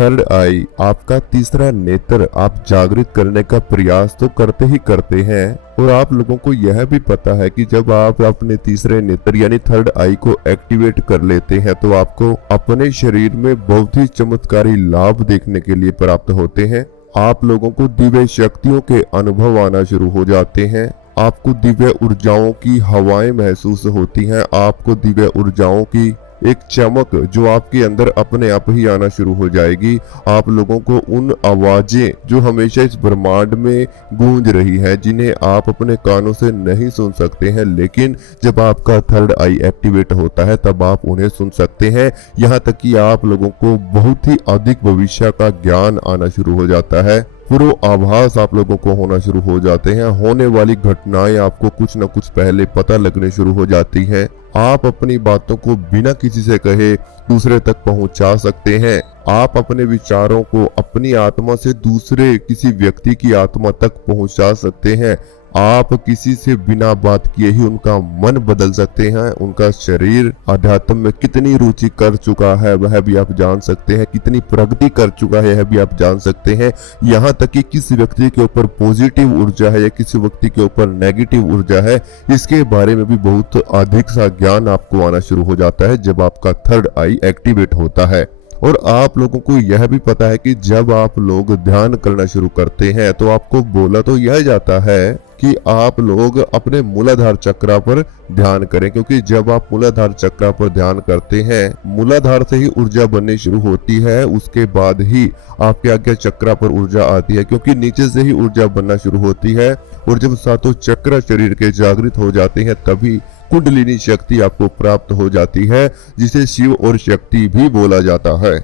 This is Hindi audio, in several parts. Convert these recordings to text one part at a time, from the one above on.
थर्ड आई, आपका तीसरा नेत्र, आप जागृत करने का प्रयास तो करते ही करते हैं और आप लोगों को यह भी पता है कि जब आप अपने तीसरे नेत्र यानी थर्ड आई को एक्टिवेट कर लेते हैं तो आपको अपने शरीर में बहुत ही चमत्कारी लाभ देखने के लिए प्राप्त होते हैं। आप लोगों को दिव्य शक्तियों के अनुभव आना शुरू हो जाते हैं। आपको दिव्य ऊर्जाओं की हवाएं महसूस होती हैं। आपको दिव्य ऊर्जाओं की एक चमक जो आपके अंदर अपने आप ही आना शुरू हो जाएगी। आप लोगों को उन आवाजें जो हमेशा इस ब्रह्मांड में गूंज रही है, जिन्हें आप अपने कानों से नहीं सुन सकते हैं, लेकिन जब आपका थर्ड आई एक्टिवेट होता है तब आप उन्हें सुन सकते हैं। यहाँ तक कि आप लोगों को बहुत ही अधिक भविष्य का ज्ञान आना शुरू हो जाता है। पूर्व आभास आप लोगों को होना शुरू हो जाते हैं। होने वाली घटनाएं आपको कुछ न कुछ पहले पता लगने शुरू हो जाती हैं। आप अपनी बातों को बिना किसी से कहे दूसरे तक पहुंचा सकते हैं। आप अपने विचारों को अपनी आत्मा से दूसरे किसी व्यक्ति की आत्मा तक पहुंचा सकते हैं। आप किसी से बिना बात किए ही उनका मन बदल सकते हैं। उनका शरीर अध्यात्म में कितनी रुचि कर चुका है वह भी आप जान सकते हैं। कितनी प्रगति कर चुका है यह भी आप जान सकते हैं। यहाँ तक कि किस व्यक्ति के ऊपर पॉजिटिव ऊर्जा है या किसी व्यक्ति के ऊपर नेगेटिव ऊर्जा है, इसके बारे में भी बहुत अधिक सा ज्ञान आपको आना शुरू हो जाता है जब आपका थर्ड आई एक्टिवेट होता है। और आप लोगों को यह भी पता है कि जब आप लोग ध्यान करना शुरू करते हैं तो आपको बोला तो यह जाता है कि आप लोग अपने मूलाधार चक्र पर ध्यान करें, क्योंकि जब आप मूलाधार चक्र पर ध्यान करते हैं, मूलाधार से ही ऊर्जा बननी शुरू होती है। उसके बाद ही आपके आज्ञा चक्र पर ऊर्जा आती है, क्योंकि नीचे से ही ऊर्जा बनना शुरू होती है। और जब सातों चक्र शरीर के जागृत हो जाते हैं तभी कुंडलिनी शक्ति आपको प्राप्त हो जाती है, जिसे शिव और शक्ति भी बोला जाता है।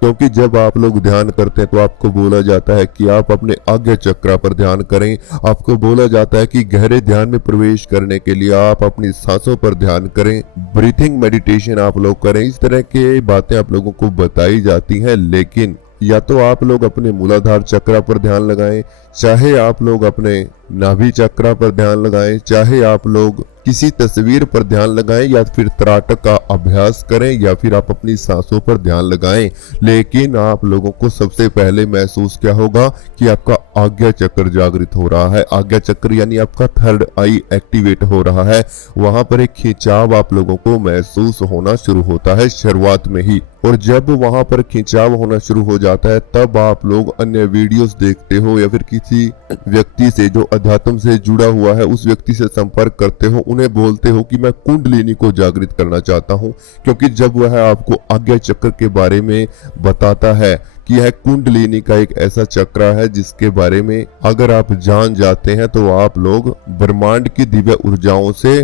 क्योंकि जब आप लोग ध्यान करते हैं तो आपको बोला जाता है कि आप अपने आज्ञा चक्र पर ध्यान करें। आपको बोला जाता है कि गहरे ध्यान में प्रवेश करने के लिए आप अपनी सांसों पर ध्यान करें, ब्रीथिंग मेडिटेशन आप लोग करें। इस तरह की बातें आप लोगों को बताई जाती हैं, लेकिन या तो आप लोग अपने मूलाधार चक्र पर ध्यान लगाएं, चाहे आप लोग अपने नाभि चक्र पर ध्यान लगाएं, चाहे आप लोग किसी तस्वीर पर ध्यान लगाएं या फिर त्राटक का अभ्यास करें या फिर आप अपनी सांसों पर ध्यान लगाएं। लेकिन आप लोगों को सबसे पहले महसूस क्या होगा कि आपका आज्ञा चक्र जागृत हो रहा है। आज्ञा चक्र यानी आपका थर्ड आई एक्टिवेट हो रहा है। वहां पर एक खिंचाव आप लोगों को महसूस होना शुरू होता है शुरुआत में ही। और जब वहां पर खिंचाव होना शुरू हो जाता है तब आप लोग अन्य वीडियोस देखते हो या फिर किसी व्यक्ति से जो अध्यात्म से जुड़ा हुआ है उस व्यक्ति से संपर्क करते हो, उन्हें बोलते हो कि मैं कुंडलिनी को जागृत करना चाहता हूं। क्योंकि जब वह आपको आज्ञा चक्र के बारे में बताता है कि यह कुंडलिनी का एक ऐसा चक्र है जिसके बारे में अगर आप जान जाते हैं तो आप लोग ब्रह्मांड की दिव्य ऊर्जाओं से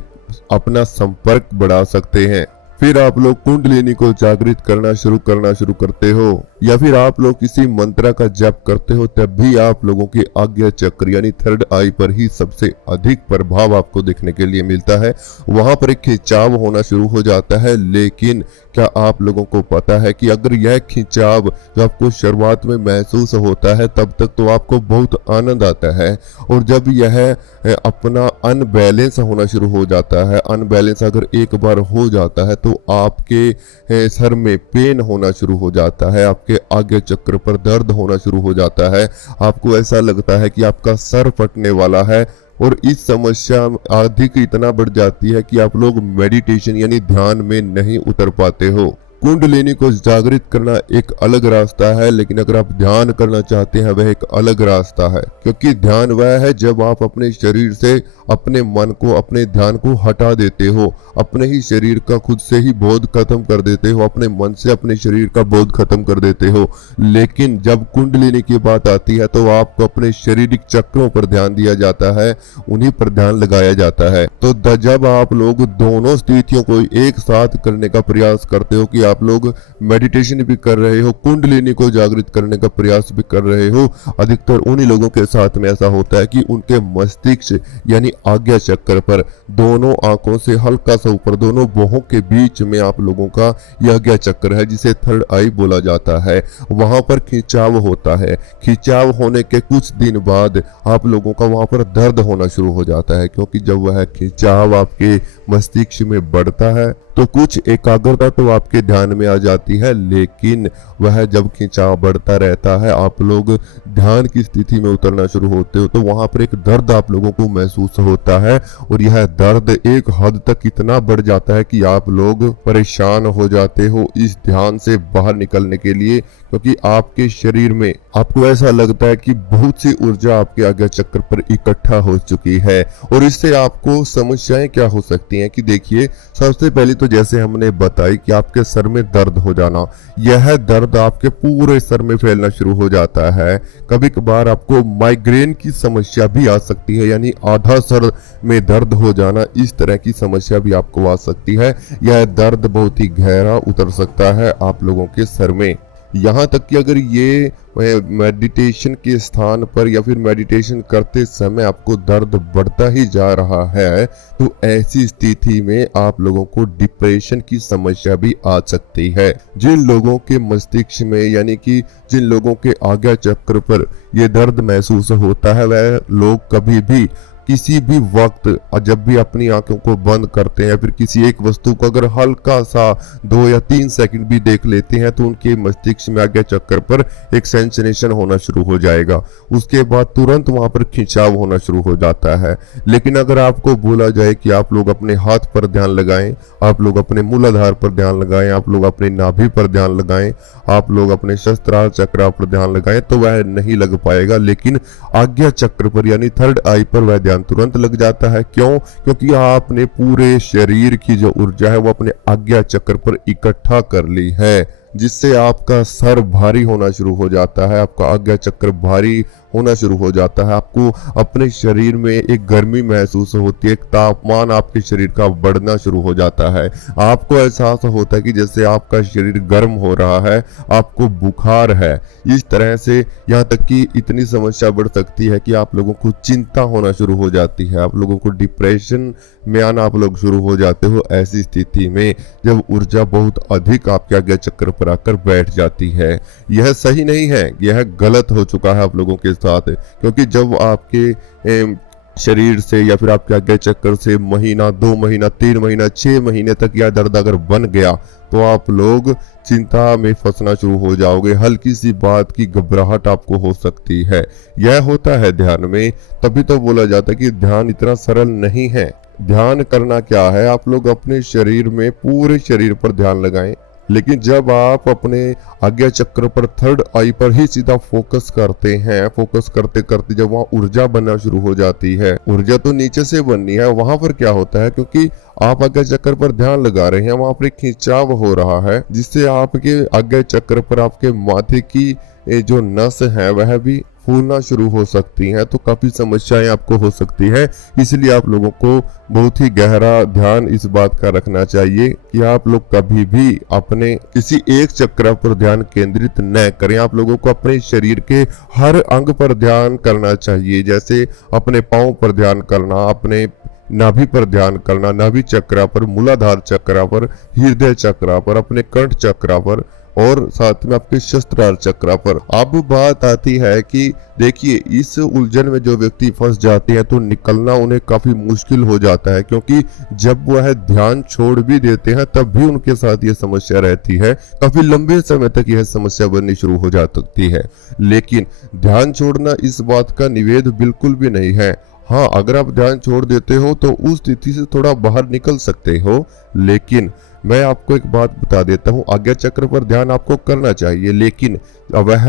अपना संपर्क बढ़ा सकते हैं। फिर आप लोग कुंडलिनी को जागृत करना शुरू करते हो या फिर आप लोग किसी मंत्र का जप करते हो, तब भी आप लोगों के आज्ञा चक्र यानी थर्ड आई पर ही सबसे अधिक प्रभाव आपको देखने के लिए मिलता है। वहां पर एक खिंचाव होना शुरू हो जाता है। लेकिन क्या आप लोगों को पता है कि अगर यह खिंचाव जो आपको शुरुआत में महसूस होता है तब तक तो आपको बहुत आनंद आता है, और जब यह अपना अनबैलेंस होना शुरू हो जाता है, अनबैलेंस अगर एक बार हो जाता है तो आपके सर में पेन होना शुरू हो जाता है, आपके आज्ञा चक्र पर दर्द होना शुरू हो जाता है। आपको ऐसा लगता है कि आपका सर फटने वाला है, और इस समस्या अधिक इतना बढ़ जाती है कि आप लोग मेडिटेशन यानी ध्यान में नहीं उतर पाते हो। कुंडलिनी को जागृत करना एक अलग रास्ता है, लेकिन अगर आप ध्यान करना चाहते हैं वह एक अलग रास्ता है। क्योंकि ध्यान वह है जब आप अपने शरीर से अपने मन को, अपने ध्यान को हटा देते हो, अपने ही शरीर का खुद से ही बोध खत्म कर देते हो, अपने मन से अपने शरीर का बोध खत्म कर देते हो। लेकिन जब कुंडलिनी की बात आती है तो आपको अपने शारीरिक चक्रों पर ध्यान दिया जाता है, उन्हीं पर ध्यान लगाया जाता है। तो जब आप लोग दोनों स्थितियों को एक साथ करने का प्रयास करते हो कि आप लोग मेडिटेशन भी कर रहे हो, कुंडलिनी को जागृत करने का प्रयास भी कर रहे हो, अधिकतर उन्हीं लोगों के साथ में ऐसा होता है कि उनके मस्तिष्क यानी आज्ञा चक्र पर दोनों आंखों से हल्का सा ऊपर, दोनों भौहों के बीच में आप लोगों का यह आज्ञा चक्र है जिसे थर्ड आई बोला जाता है। वहां पर खिंचाव होता है। खिंचाव होने के कुछ दिन बाद आप लोगों का वहां पर दर्द होना शुरू हो जाता है, क्योंकि जब वह खिंचाव आपके मस्तिष्क में बढ़ता है तो कुछ एकाग्रता तो आपके ध्यान में आ जाती है, लेकिन वह जब खिंचाव बढ़ता रहता है, आप लोग ध्यान की स्थिति में उतरना शुरू होते हो, तो वहां पर एक दर्द आप लोगों को महसूस होता है। और यह दर्द एक हद तक इतना बढ़ जाता है कि आप लोग परेशान हो जाते हो इस ध्यान से बाहर निकलने के लिए, क्योंकि आपके शरीर में आपको ऐसा लगता है कि बहुत सी ऊर्जा आपके आज्ञा चक्र पर इकट्ठा हो चुकी है। और इससे आपको समस्याएं क्या हो सकती हैं कि देखिए, सबसे पहले तो जैसे हमने बताई कि आपके सर में दर्द हो जाना, यह दर्द आपके पूरे सर में फैलना शुरू हो जाता है। कभी कभार आपको माइग्रेन की समस्या भी आ सकती है, यानी आधा सर में दर्द हो जाना, इस तरह की समस्या भी आपको आ सकती है। यह दर्द बहुत ही गहरा उतर सकता है आप लोगों के सर में। यहाँ तक कि अगर ये मेडिटेशन के स्थान पर या फिर मेडिटेशन करते समय आपको दर्द बढ़ता ही जा रहा है, तो ऐसी स्थिति में आप लोगों को डिप्रेशन की समस्या भी आ सकती है। जिन लोगों के मस्तिष्क में, यानी कि जिन लोगों के आज्ञा चक्र पर ये दर्द महसूस होता है, वह लोग कभी भी किसी भी वक्त जब भी अपनी आंखों को बंद करते हैं, फिर किसी एक वस्तु को अगर हल्का सा 2 या 3 सेकंड भी देख लेते हैं, तो उनके मस्तिष्क में आज्ञा चक्र पर एक सेंसेशन होना शुरू हो जाएगा। उसके बाद तुरंत वहां पर खिंचाव होना शुरू हो जाता है। लेकिन अगर आपको बोला जाए कि आप लोग अपने हाथ पर ध्यान लगाएं, आप लोग अपने मूलाधार पर ध्यान लगाएं, आप लोग अपने नाभि पर ध्यान लगाएं, आप लोग अपने सहस्त्रार चक्र पर ध्यान लगाएं, तो वह नहीं लग पाएगा। लेकिन आज्ञा चक्र पर यानी थर्ड आई पर वह ध्यान तुरंत लग जाता है। क्यों? क्योंकि आपने पूरे शरीर की जो ऊर्जा है वो अपने आज्ञा चक्र पर इकट्ठा कर ली है, जिससे आपका सर भारी होना शुरू हो जाता है, आपका आज्ञा चक्र भारी होना शुरू हो जाता है। आपको अपने शरीर में एक गर्मी महसूस होती है, एक तापमान आपके शरीर का बढ़ना शुरू हो जाता है। आपको एहसास होता है कि जैसे आपका शरीर गर्म हो रहा है, आपको बुखार है। इस तरह से यहाँ तक कि इतनी समस्या बढ़ सकती है कि आप लोगों को चिंता होना शुरू हो जाती है, आप लोगों को डिप्रेशन में आना आप लोग शुरू हो जाते हो। ऐसी स्थिति में जब ऊर्जा बहुत अधिक आपके आज्ञा चक्र पर आकर बैठ जाती है, यह सही नहीं है, यह गलत हो चुका है आप लोगों के साथ। क्योंकि जब आपके शरीर से या फिर आपके आज्ञा चक्र से महीना, 2 महीना, 3 महीना, 6 महीने तक यह दर्द अगर बन गया, तो आप लोग चिंता में फंसना शुरू हो जाओगे। हल्की सी बात की घबराहट आपको हो सकती है। यह होता है ध्यान में। तभी तो बोला जाता है कि ध्यान इतना सरल नहीं है। ध्यान करना क्या है, आप लोग अपने शरीर में, पूरे शरीर पर ध्यान लगाएं। लेकिन जब आप अपने आज्ञा चक्र पर थर्ड आई पर ही सीधा फोकस करते हैं, फोकस करते करते जब वहां ऊर्जा बनना शुरू हो जाती है, ऊर्जा तो नीचे से बननी है, वहां पर क्या होता है, क्योंकि आप आज्ञा चक्र पर ध्यान लगा रहे हैं, वहां पर खिंचाव हो रहा है, जिससे आपके आज्ञा चक्र पर आपके माथे की जो नस है वह भी फूलना शुरू हो सकती हैं। तो काफी समस्याएं आपको हो सकती है। इसलिए आप लोगों को बहुत ही गहरा ध्यान इस बात का रखना चाहिए कि आप लोग कभी भी अपने किसी एक चक्र पर ध्यान केंद्रित न करें। आप लोगों को अपने शरीर के हर अंग पर ध्यान करना चाहिए, जैसे अपने पांव पर ध्यान करना, अपने नाभि पर ध्यान करना, नाभि चक्र पर, मूलाधार चक्र पर, हृदय चक्र पर, अपने कंठ चक्र पर और साथ में आपके सहस्त्रार चक्र पर। अब बात आती है कि देखिए, इस उलझन में जो व्यक्ति फंस जाते हैं तो निकलना उन्हें काफी मुश्किल हो जाता है, क्योंकि जब वह ध्यान छोड़ भी देते हैं तब भी उनके साथ यह समस्या रहती है। काफी लंबे समय तक यह समस्या बननी शुरू हो जा सकती है। लेकिन ध्यान छोड़ना इस बात का निवेद बिल्कुल भी नहीं है। हाँ, अगर आप ध्यान छोड़ देते हो तो उस स्थिति से थोड़ा बाहर निकल सकते हो। लेकिन मैं आपको एक बात बता देता हूँ, आज्ञा चक्र पर ध्यान आपको करना चाहिए, लेकिन वह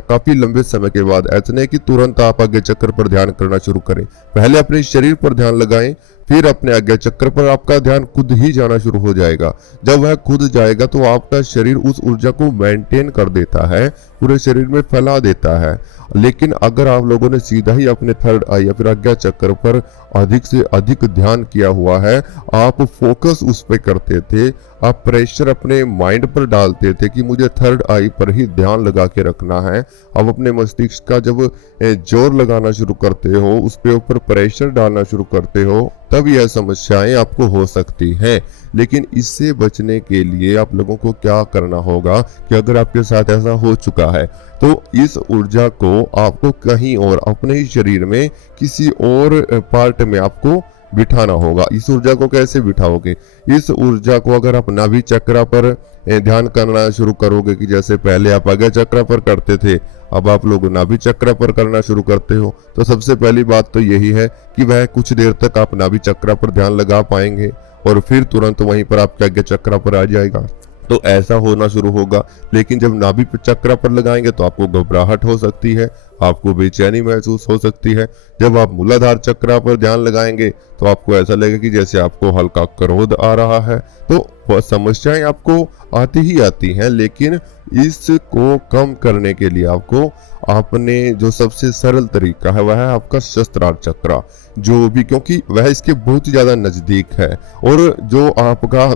काफी लंबे समय के बाद। ऐसा नहीं कि तुरंत आप आज्ञा चक्र पर ध्यान करना शुरू करें। पहले अपने शरीर पर ध्यान लगाएं, फिर अपने आज्ञा चक्र पर आपका ध्यान खुद ही जाना शुरू हो जाएगा। जब वह खुद जाएगा तो आपका शरीर उस ऊर्जा को मेंटेन कर देता है, पूरे शरीर में फैला देता है। लेकिन अगर आप लोगों ने सीधा ही अपने थर्ड आई या फिर आज्ञा चक्र पर अधिक से अधिक ध्यान किया हुआ है, आप फोकस उस पर करते थे, आप प्रेशर अपने माइंड पर डालते थे कि मुझे थर्ड आई पर ही ध्यान लगा के रखना है। अब अपने मस्तिष्क का जब जोर लगाना शुरू करते हो, उस पे ऊपर प्रेशर डालना शुरू करते हो, तब यह समस्याएं आपको हो सकती हैं। लेकिन इससे बचने के लिए आप लोगों को क्या करना होगा कि अगर आपके साथ ऐसा हो चुका है तो इस ऊर्जा को आपको कहीं और अपने ही शरीर में किसी और पार्ट में आपको बिठाना होगा। इस ऊर्जा को कैसे बिठाओगे? इस ऊर्जा को अगर आप नाभि चक्र पर ध्यान करना शुरू करोगे कि जैसे पहले आप आज्ञा चक्र पर करते थे, अब आप लोग नाभि चक्र पर करना शुरू करते हो, तो सबसे पहली बात तो यही है कि वह कुछ देर तक आप नाभि चक्र पर ध्यान लगा पाएंगे और फिर तुरंत वहीं पर आपके आज्ञा चक्र पर आ जाएगा। तो ऐसा होना शुरू होगा। लेकिन जब नाभि चक्र पर लगाएंगे तो आपको घबराहट हो सकती है, आपको बेचैनी महसूस हो सकती है। जब आप मूलाधार चक्र पर ध्यान लगाएंगे तो आपको ऐसा लगेगा कि जैसे आपको हल्का क्रोध आ रहा है। तो वह समस्याएं आपको आती ही आती हैं, लेकिन इसको कम करने के लिए आपको आपने जो सबसे सरल तरीका है वह है आपका सहस्त्रार चक्र, जो भी, क्योंकि वह इसके बहुत ही ज्यादा नजदीक है। और जो आपका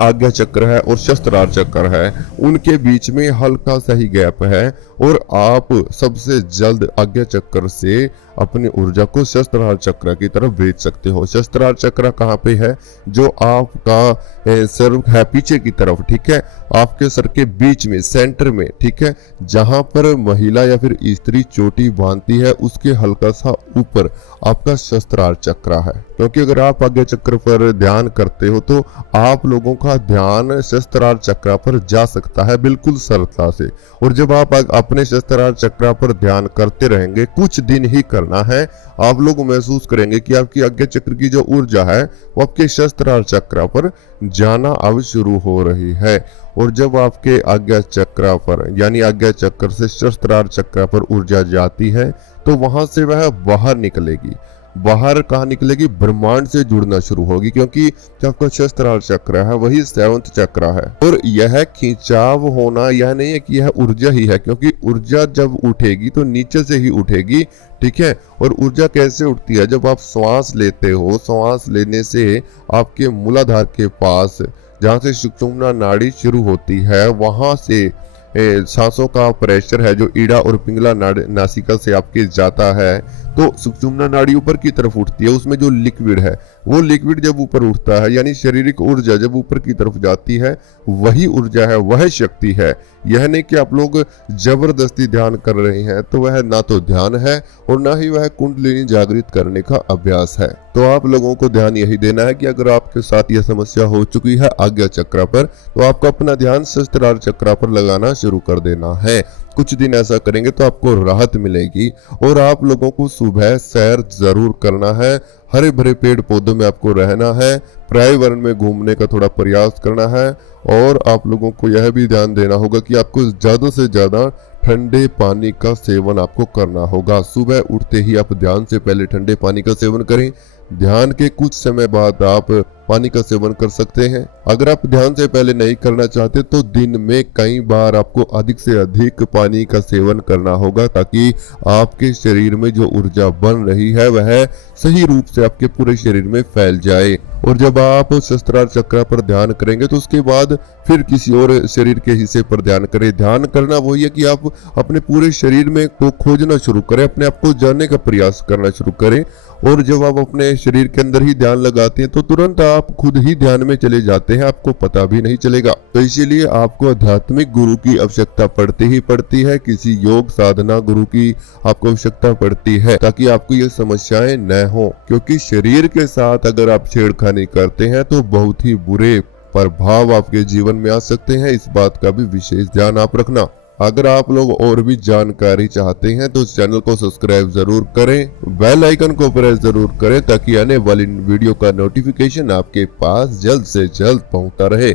आज्ञा चक्र है और सहस्त्रार चक्र है, उनके बीच में हल्का सा ही गैप है और आप सबसे जल्द आज्ञा चक्र से अपनी ऊर्जा को सहस्त्रार चक्र की तरफ भेज सकते हो। सहस्त्रार चक्र कहाँ पे है? जो आपका सर है पीछे की तरफ, ठीक है, आपके सर के बीच में, सेंटर में, ठीक है, जहां पर महिला या फिर स्त्री चोटी बांधती है उसके हल्का सा ऊपर आपका सहस्त्रार चक्र है। क्योंकि अगर आप आज्ञा चक्र पर ध्यान करते हो तो आप लोगों का ध्यान सहस्त्रार चक्र पर जा सकता है बिल्कुल सरलता से। और जब आप अपने सहस्त्रार चक्र पर ध्यान करते रहेंगे, कुछ दिन ही करना है, आप लोग महसूस करेंगे कि आपकी आज्ञा चक्र की जो ऊर्जा है वो आपके सहस्त्रार चक्र पर जाना अब शुरू हो रही है। और जब आपके आज्ञा चक्र पर यानी आज्ञा चक्र से सहस्त्रार चक्र पर ऊर्जा जाती है तो वहां से वह बाहर निकलेगी। बाहर कहाँ निकलेगी? ब्रह्मांड से जुड़ना शुरू होगी, क्योंकि जो आपका सहस्त्रार चक्र है वही सेवंथ चक्र है। और यह खिंचाव होना यह नहीं है कि यह ऊर्जा ही है, क्योंकि ऊर्जा जब उठेगी तो नीचे से ही उठेगी, ठीक है। और ऊर्जा कैसे उठती है? जब आप श्वास लेते हो, श्वास लेने से आपके मूलाधार के पास जहाँ से सुषुम्ना नाड़ी शुरू होती है वहां से सांसों का प्रेशर है जो ईड़ा और पिंगला नासिका से आपके जाता है, तो सुषुम्ना नाड़ी ऊपर की तरफ उठती है। उसमें जो लिक्विड है वो लिक्विड जब ऊपर उठता है यानी शारीरिक ऊर्जा जब ऊपर की तरफ जाती है, वही ऊर्जा है, वह शक्ति है। यह नहीं कि आप लोग जबरदस्ती ध्यान कर रहे हैं, तो वह ना तो ध्यान है और ना ही वह कुंडलिनी जागृत करने का अभ्यास है। तो आप लोगों को ध्यान यही देना है कि अगर आपके साथ यह समस्या हो चुकी है आज्ञा चक्र पर, तो आपको अपना ध्यान सहस्त्रार चक्र पर लगाना शुरू कर देना है। कुछ दिन ऐसा करेंगे तो आपको राहत मिलेगी। और आप लोगों को सुबह सैर जरूर करना है, हरे भरे पेड़ पौधों में आपको रहना है, पर्यावरण में घूमने का थोड़ा प्रयास करना है। और आप लोगों को यह भी ध्यान देना होगा कि आपको ज्यादा से ज्यादा ठंडे पानी का सेवन आपको करना होगा। सुबह उठते ही आप ध्यान से पहले ठंडे पानी का सेवन करें, ध्यान के कुछ समय बाद आप पानी का सेवन कर सकते हैं। अगर आप ध्यान से पहले नहीं करना चाहते तो दिन में कई बार आपको अधिक से अधिक पानी का सेवन करना होगा, ताकि आपके शरीर में जो ऊर्जा बन रही है वह सही रूप से आपके पूरे शरीर में फैल जाए। और जब आप सहस्त्रार चक्र पर ध्यान करेंगे तो उसके बाद फिर किसी और शरीर के हिस्से पर ध्यान करें। ध्यान करना वही है कि आप अपने पूरे शरीर में को खोजना शुरू करें, अपने आप को जानने का प्रयास करना शुरू करें। और जब आप अपने शरीर के अंदर ही ध्यान लगाते हैं तो तुरंत आप खुद ही ध्यान में चले जाते हैं, आपको पता भी नहीं चलेगा। तो इसीलिए आपको आध्यात्मिक गुरु की आवश्यकता पड़ती ही पड़ती है, किसी योग साधना गुरु की आपको आवश्यकता पड़ती है, ताकि आपको ये समस्याएं न हो। क्योंकि शरीर के साथ अगर आप छेड़खानी करते हैं तो बहुत ही बुरे प्रभाव आपके जीवन में आ सकते हैं। इस बात का भी विशेष ध्यान आप रखना। अगर आप लोग और भी जानकारी चाहते हैं तो इस चैनल को सब्सक्राइब जरूर करें, बेल आइकन को प्रेस जरूर करें, ताकि आने वाली वीडियो का नोटिफिकेशन आपके पास जल्द से जल्द पहुंचता रहे।